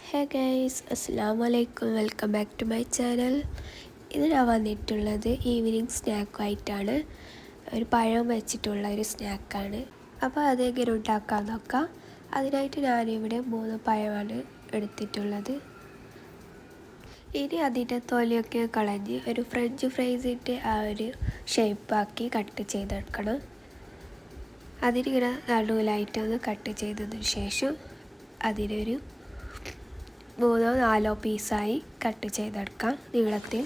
ഹേ guys, അസ്സലാമു അലൈക്കും. Welcome back to my channel. ഇത് ഞാൻ വന്നിട്ടുള്ളത് ഈവനിങ് സ്നാക്കുമായിട്ടാണ്. ഒരു പഴം വെച്ചിട്ടുള്ള ഒരു സ്നാക്കാണ്. അപ്പോൾ അതെങ്ങനെ ഉണ്ടാക്കാൻ നോക്കാം. അതിനായിട്ട് ഞാനിവിടെ 3 പഴമാണ് എടുത്തിട്ടുള്ളത്. ഇനി അതിൻ്റെ തൊലിയൊക്കെ കളഞ്ഞ് ഒരു ഫ്രഞ്ച് ഫ്രൈസിൻ്റെ ആ ഒരു ഷേപ്പാക്കി കട്ട് ചെയ്തെടുക്കണം. അതിനിങ്ങനെ നടുവിലായിട്ടൊന്ന് കട്ട് ചെയ്തതിന് ശേഷം അതിനൊരു 3-4 പീസായി കട്ട് ചെയ്തെടുക്കാം നീളത്തിൽ.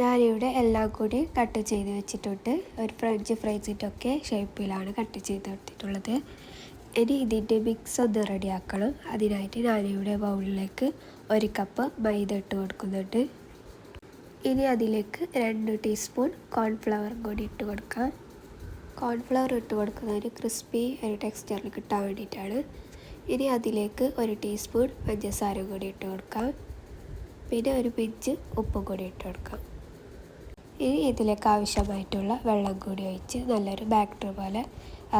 ഞാനിവിടെ എല്ലാം കൂടി കട്ട് ചെയ്ത് വെച്ചിട്ടുണ്ട്. ഒരു ഫ്രഞ്ച് ഫ്രൈസിൻ്റെയൊക്കെ ഷേപ്പിലാണ് കട്ട് ചെയ്ത് എടുത്തിട്ടുള്ളത്. ഇനി ഇതിൻ്റെ മിക്സ് ഒന്ന് റെഡിയാക്കണം. അതിനായിട്ട് ഞാനിവിടെ ബൗളിലേക്ക് 1 കപ്പ് മൈദ ഇട്ട് കൊടുക്കുന്നുണ്ട്. ഇനി അതിലേക്ക് 2 ടീസ്പൂൺ കോൺഫ്ലവർ കൂടി ഇട്ട് കൊടുക്കാം. കോൺഫ്ലവർ ഇട്ട് കൊടുക്കുന്നത് ക്രിസ്പി ഒരു ടെക്സ്ചറിൽ കിട്ടാൻ വേണ്ടിയിട്ടാണ്. ഇനി അതിലേക്ക് 1 ടീസ്പൂൺ പഞ്ചസാര കൂടി ഇട്ട് കൊടുക്കാം. പിന്നെ ഒരു പിഞ്ച് ഉപ്പ് കൂടി ഇട്ട് കൊടുക്കാം. ഇനി ഇതിലേക്ക് ആവശ്യമായിട്ടുള്ള വെള്ളം കൂടി ഒഴിച്ച് നല്ലൊരു ബാറ്റർ പോലെ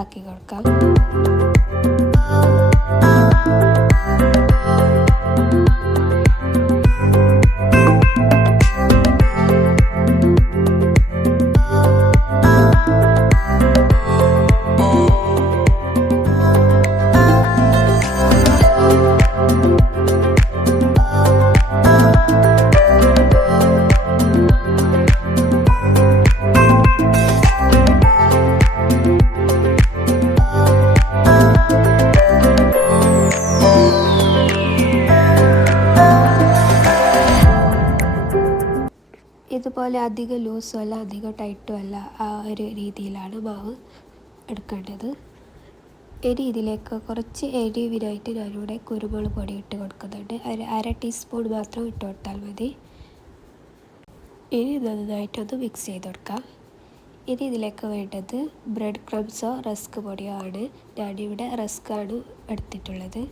ആക്കി കൊടുക്കാം. ഇതുപോലെ അധികം ലൂസും അല്ല അധികം ടൈറ്റും അല്ല, ആ ഒരു രീതിയിലാണ് മാവ് എടുക്കേണ്ടത്. ഇനി ഇതിലേക്ക് കുറച്ച് എരിവിനായിട്ട് ഞാനിവിടെ കുരുമുളക് പൊടി ഇട്ട് കൊടുക്കുന്നുണ്ട്. ഒരു 1/2 ടീസ്പൂൺ മാത്രം ഇട്ട് കൊടുത്താൽ മതി. ഇനി നന്നായിട്ടൊന്ന് മിക്സ് ചെയ്ത് കൊടുക്കാം. ഇനി ഇതിലേക്ക് വേണ്ടത് ബ്രെഡ് ക്രംസോ റസ്ക് പൊടിയോ ആണ്. ഞാനിവിടെ റസ്ക്കാണ് എടുത്തിട്ടുള്ളത്.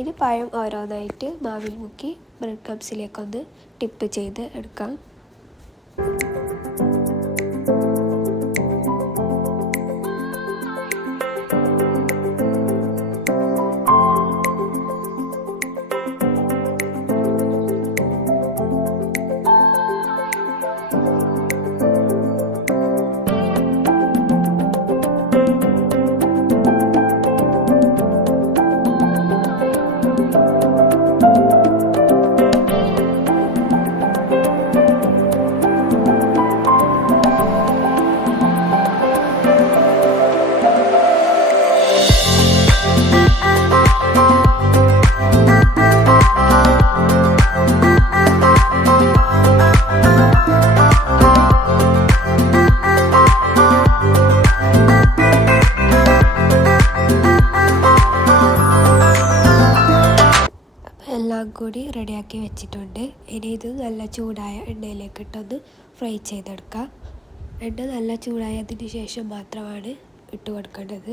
ഇനി പഴം ഓരോന്നായിട്ട് മാവിൽ മുക്കി ബ്രെഡ് ക്രംസിലേക്കൊന്ന് ടിപ്പ് ചെയ്ത് എടുക്കാം. എല്ലാം കൂടി റെഡിയാക്കി വെച്ചിട്ടുണ്ട്. ഇനി ഇത് നല്ല ചൂടായ എണ്ണയിലേക്ക് ഇട്ടൊന്ന് ഫ്രൈ ചെയ്തെടുക്കാം. എണ്ണ നല്ല ചൂടായതിന് ശേഷം മാത്രമാണ് ഇട്ട് കൊടുക്കേണ്ടത്.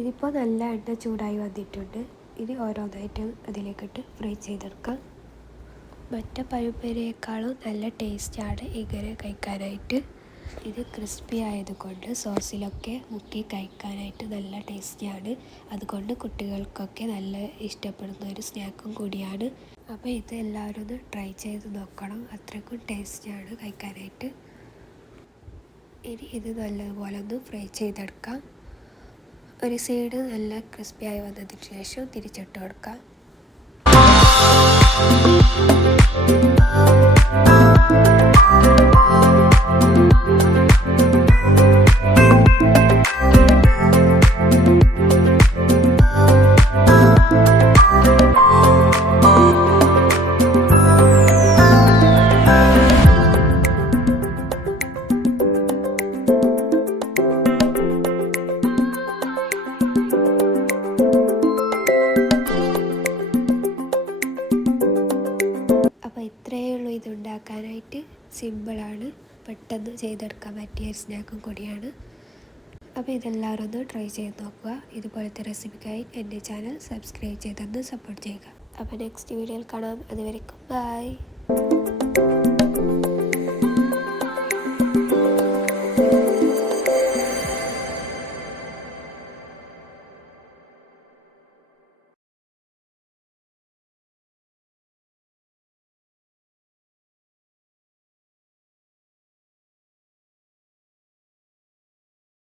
ഇതിപ്പോൾ നല്ല എണ്ണ ചൂടായി വന്നിട്ടുണ്ട്. ഇനി ഓരോന്നായിട്ട് അതിലേക്കിട്ട് ഫ്രൈ ചെയ്തെടുക്കാം. മറ്റേ പഴംപൊരിയേക്കാളും നല്ല ടേസ്റ്റാണ് ഇങ്ങനെ കഴിക്കാനായിട്ട്. ഇത് ക്രിസ്പി ആയതുകൊണ്ട് സോസിലൊക്കെ മുക്കി കഴിക്കാനായിട്ട് നല്ല ടേസ്റ്റിയാണ്. അതുകൊണ്ട് കുട്ടികൾക്കൊക്കെ നല്ല ഇഷ്ടപ്പെടുന്ന ഒരു സ്നാക്കും കൂടിയാണ്. അപ്പോൾ ഇത് എല്ലാവരും ഒന്ന് ട്രൈ ചെയ്ത് നോക്കണം. അത്രയ്ക്കും ടേസ്റ്റിയാണ് കഴിക്കാനായിട്ട്. ഇനി ഇത് നല്ലതുപോലെ ഒന്ന് ഫ്രൈ ചെയ്തെടുക്കാം. ഒരു സൈഡ് നല്ല ക്രിസ്പിയായി വന്നതിന് ശേഷം തിരിച്ചിട്ട് കൊടുക്കാം. ഇത്രയേ ഉള്ളൂ ഇത് ഉണ്ടാക്കാനായിട്ട്. സിമ്പിളാണ്, പെട്ടെന്ന് ചെയ്തെടുക്കാൻ പറ്റിയ ഒരു സ്നാക്കും കൂടിയാണ്. അപ്പോൾ ഇതെല്ലാവരും ഒന്ന് ട്രൈ ചെയ്ത് നോക്കുക. ഇതുപോലത്തെ റെസിപ്പിക്കായി എൻ്റെ ചാനൽ സബ്സ്ക്രൈബ് ചെയ്തൊന്ന് സപ്പോർട്ട് ചെയ്യുക. അപ്പോൾ നെക്സ്റ്റ് വീഡിയോയിൽ കാണാം. അതുവരെക്കും ബൈ.